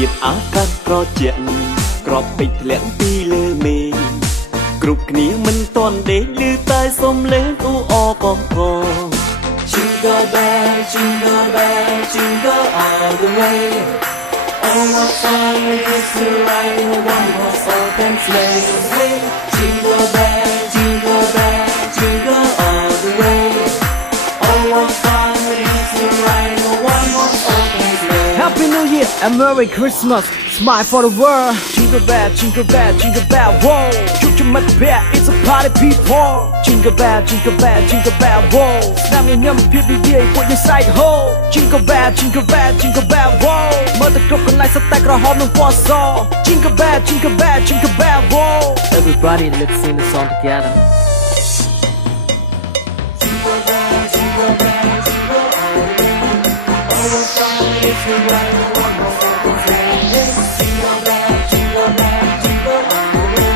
ភាពអាកាសត្រជាក់ក្របពេជ្រធ្លាក់ពីលើមេឃគ្រប់គ្នាមិនទាន់ដេកឮតែសំឡេងអ៊ូអរកំកង Jingle bell jingle bell jingle all the way Oh what fun it is to ride in a one horse open sleigh Hey jingle bell jingle bell jingle all the way Oh what fun it is to ride in a one horse open sleigh Happy New Year and Merry Christmas Smile for the world Jingle bell jingle bell jingle bell whoa You can make bear it's a party people Jingle bell jingle bell jingle bell whoa Nam người nhâm phiền đi đi của những side hole Jingle bell jingle bell jingle bell whoa Mơ từ cốc con lại sắp tay rõ hòm nông qua so Jingle bell jingle bell jingle bell whoa Everybody let's sing the song together Jingle bell jingle bell jingle all the way Oh what fun it is to ride in a one horse open sleigh Jingle bell jingle bell jingle all the way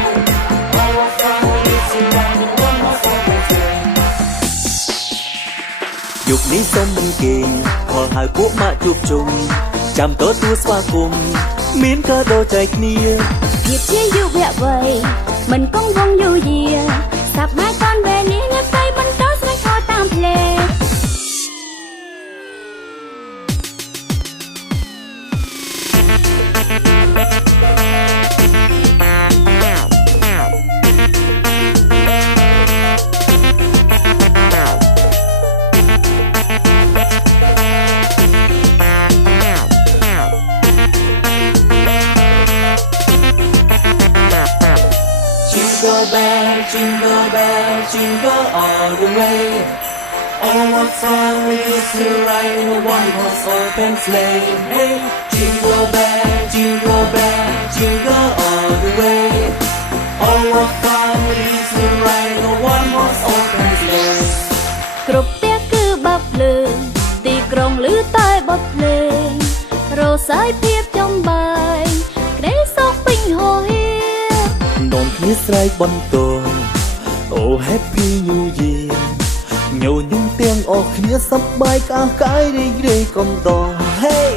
Oh what fun it is to ride in a one horse open sleigh យុគនេះសូមមិនគេខលហៅពួកម៉ាក់ជួបជុំចាំទទួលស្វាគមន៍មានកាដូចែកគ្នា ភាពជាយុវវ័យមិនគង់វង្សយូរយារសប្បាយតាន់វេលាអ្នកស្រីបន្តស្រែកខោតាមភ្លេង Jingle bell, jingle bell, jingle all the way. Oh, what fun it is to ride in a one-horse open sleigh. Hey, jingle bell, jingle bell, jingle all the way. Oh, what fun it is to ride in a one-horse open sleigh. គ្រប់ផ្ទះគឺបាប់លើទីក្រុងឮតែបទភ្លេងរសាយភាពចំបាយក្ដីសោកពេញហោហៀ នំគ្នាស្រែកបន្តអូ Happy New Year ញញឹមទាំងអស់គ្នាសប្បាយក្អះក្អាយរីករាយកំដរ Hey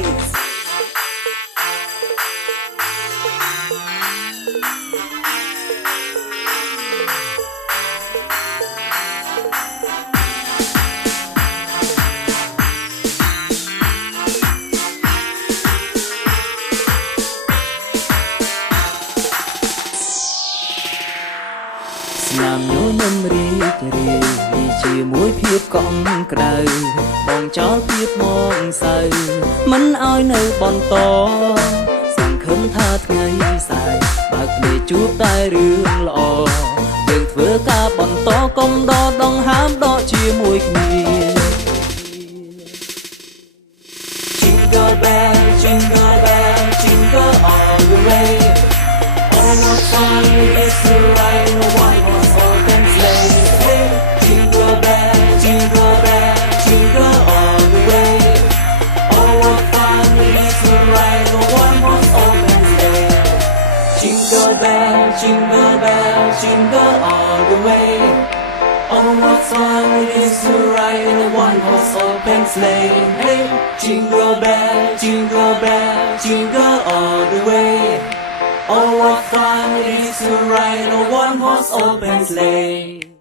ស្នាមញញឹមរីករាយជាមួយភាពកក់ក្ដៅបងចោលភាពមកសៅមិនឲ្យនៅបន្តសង្ឃឹមថាថ្ងៃស្អែកបើកភ្នែកជួបតែរឿងល្អយើងធ្វើការបន្តកុំដកដង្ហើមដកជាមួយគ្នា Jingle bell jingle bell jingle all the way Oh what fun it is to ride in a one-horse open sleigh Hey jingle bell jingle bell jingle all the way Oh what fun it is to ride in a one-horse open sleigh Jingle bell jingle bell jingle all the way Oh what fun it is to ride in a one-horse open sleigh Hey jingle bell jingle bell jingle all the way Oh what fun it is to ride in a one-horse open sleigh